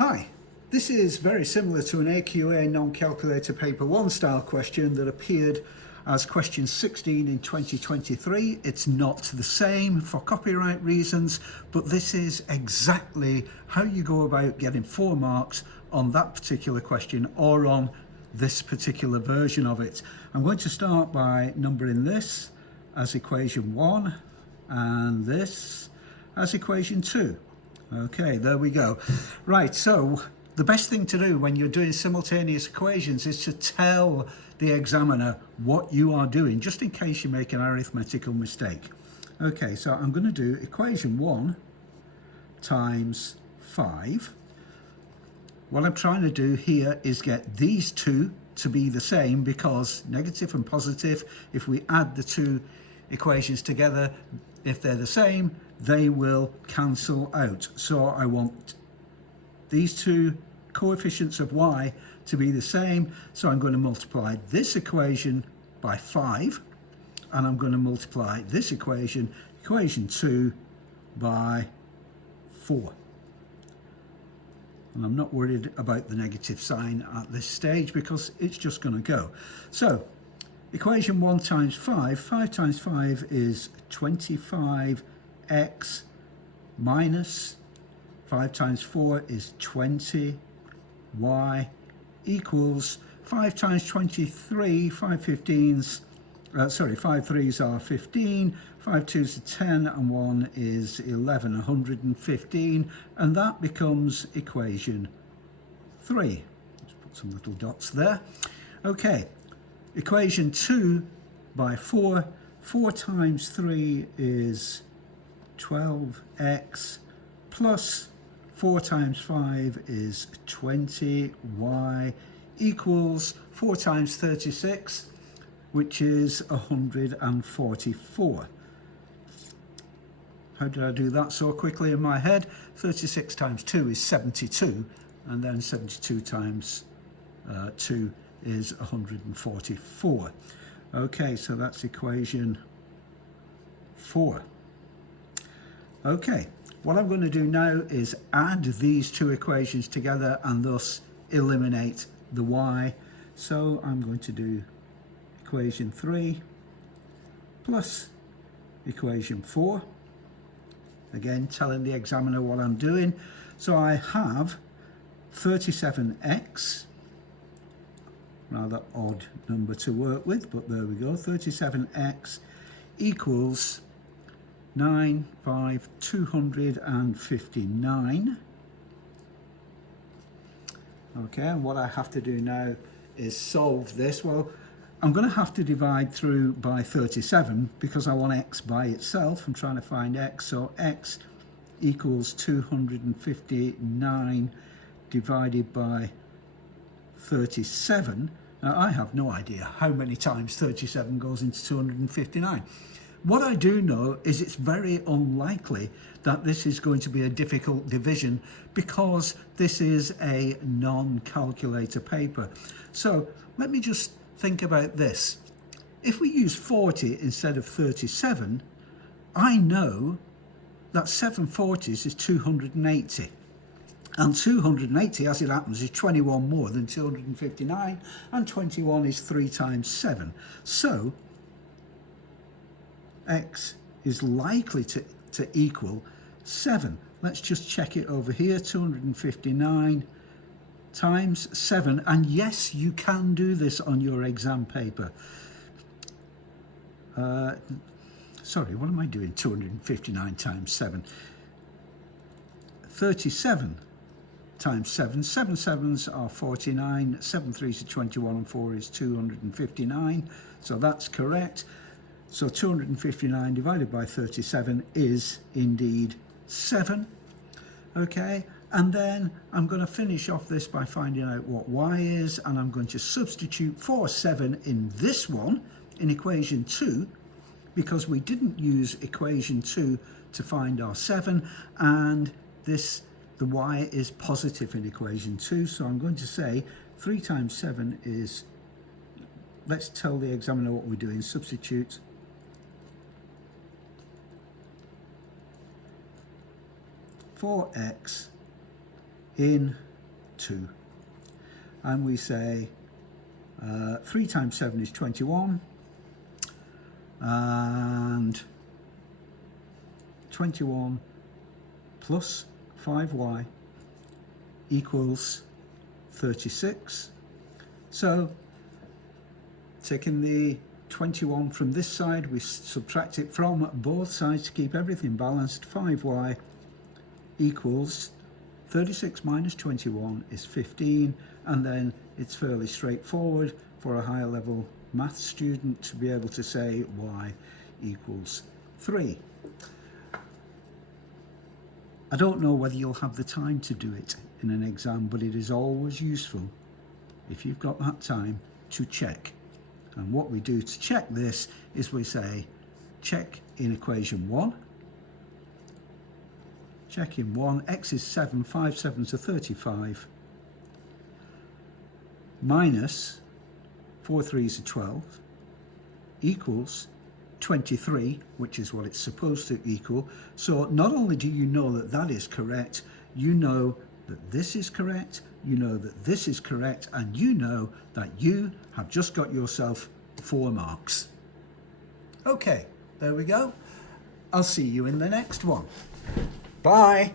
Hi, this is very similar to an AQA non-calculator paper 1 style question that appeared as question 16 in 2023. It's not the same for copyright reasons, but this is exactly how you go about getting 4 marks on that particular question or on this particular version of it. I'm going to start by numbering this as equation 1 and this as equation 2. Okay, there we go. Right, so the best thing to do when you're doing simultaneous equations is to tell the examiner what you are doing, just in case you make an arithmetical mistake. Okay, so I'm going to do equation 1 times 5. What I'm trying to do here is get these two to be the same, because negative and positive, if we add the two equations together, if they're the same, they will cancel out. So I want these two coefficients of y to be the same. So I'm going to multiply this equation by 5, and I'm going to multiply this equation, equation 2, by 4. And I'm not worried about the negative sign at this stage because it's just going to go. So equation 1 times 5, 5 times 5 is 25x minus 5 times 4 is 20y equals 5 times 23, 5 threes are 15, 5 twos are 10, and 1 is 11, 115, and that becomes equation 3. Let's put some little dots there. Okay, equation 2 by 4, 4 times 3 is 12x plus 4 times 5 is 20y equals 4 times 36, which is 144. How did I do that so quickly in my head? 36 times 2 is 72, and then 72 times 2 is 144. Okay, so that's equation 4. Okay, what I'm going to do now is add these two equations together and thus eliminate the y. So I'm going to do equation 3 plus equation 4. Again, telling the examiner what I'm doing. So I have 37x, rather odd number to work with, but there we go. 37x equals 259. Okay, and what I have to do now is solve this. Well, I'm going to have to divide through by 37 because I want x by itself. I'm trying to find x, so x equals 259 divided by 37. Now, I have no idea how many times 37 goes into 259. What I do know is it's very unlikely that this is going to be a difficult division because this is a non-calculator paper. So let me just think about this. If we use 40 instead of 37, I know that 7 40s is 280. And 280, as it happens, is 21 more than 259, and 21 is 3 times 7. So x is likely to equal 7. Let's just check it over here. 259 times 7, and yes, you can do this on your exam paper. Sorry, what am I doing? 259 times 7. 37 times 7. 7 sevens are 49, 7 threes are 21, and 4 is 259. So that's correct. So 259 divided by 37 is indeed 7. Okay, and then I'm going to finish off this by finding out what y is, and I'm going to substitute for 7 in this one, in equation 2, because we didn't use equation 2 to find our 7, and the y is positive in equation 2, so I'm going to say 3 times 7 is, let's tell the examiner what we're doing, substitute 4x in 2. And we say 3 times 7 is 21, and 21 plus 5y equals 36. So taking the 21 from this side, we subtract it from both sides to keep everything balanced. 5y equals 36 minus 21 is 15, and then it's fairly straightforward for a higher level math student to be able to say y equals 3. I don't know whether you'll have the time to do it in an exam, but it is always useful, if you've got that time, to check. And what we do to check this is we say check in equation 1. Check in 1, x is 7, 5 7s are 35, minus 4 3s are 12, equals 23, which is what it's supposed to equal. So not only do you know that that is correct, you know that this is correct, you know that this is correct, and you know that you have just got yourself 4 marks. Okay, there we go. I'll see you in the next one. Bye.